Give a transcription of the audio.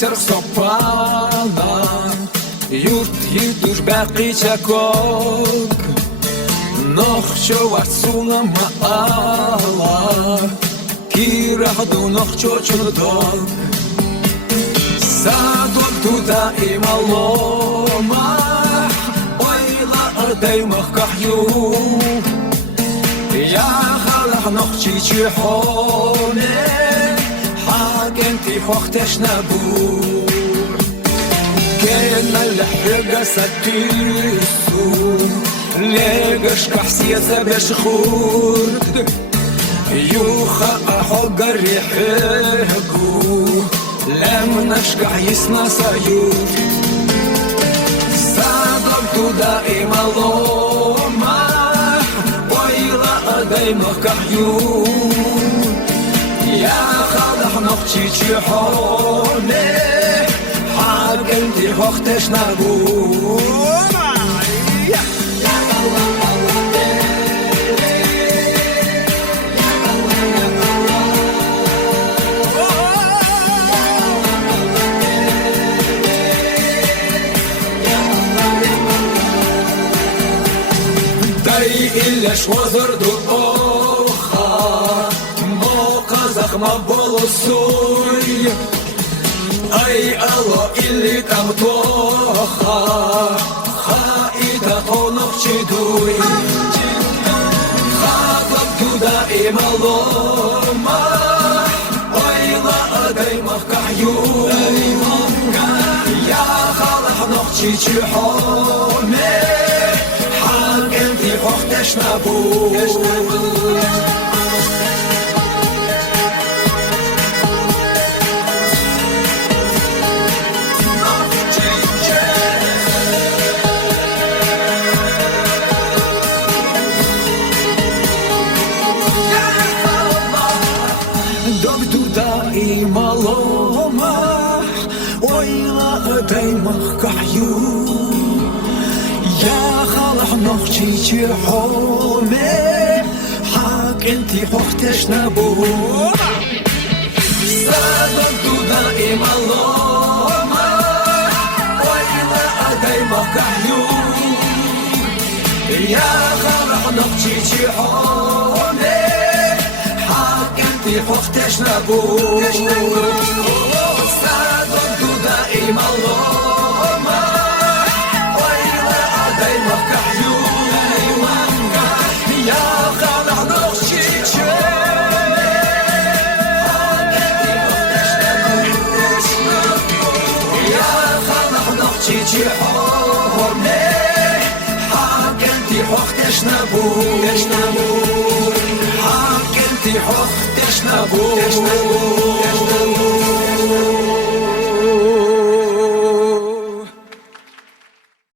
чарх сопана юрт хидуш бақичакок нохчо варсуна маала кираду нохчо чудок садок туда ималома ойла ардаймах кахю يا خلح نخشي تشحوني حاكنتي خوختش نبور كان الحرقة ستيسو ليقش كحسيسة بشخور يوخا أحق الريحيقو لم نشكح يسنا سيور صادقتو دائما ظلمة دايمك كحيون يا خالح نخشي تشحوني حاجنتي خوختش نقول إلاش وزردو أوخا مو قزخ ما بولوسوي أي الله اللي تم توخا خائدة طنخشي دوي خاطبتو دائما ظلمة ويلا دايما كحيون يا خالح نخشي تشحوني حاجنتي خوختش نبود دكتو دائما لومح ويلا دايمخ كحيون يا خالح نخشي تشحوني حاكنتي خوختش نبود صادقتو دائما لومح ويلا دايمخ كحيون يا خالح نخشي تشحوني حاكنتي خوختش نبود صادقتو دائما لومح دايمك كحيون يا خالح نخشي تشحوني يا خالح نخشي تشحوني حاكنتي خوختش نبود حاكنتي خوختش نبود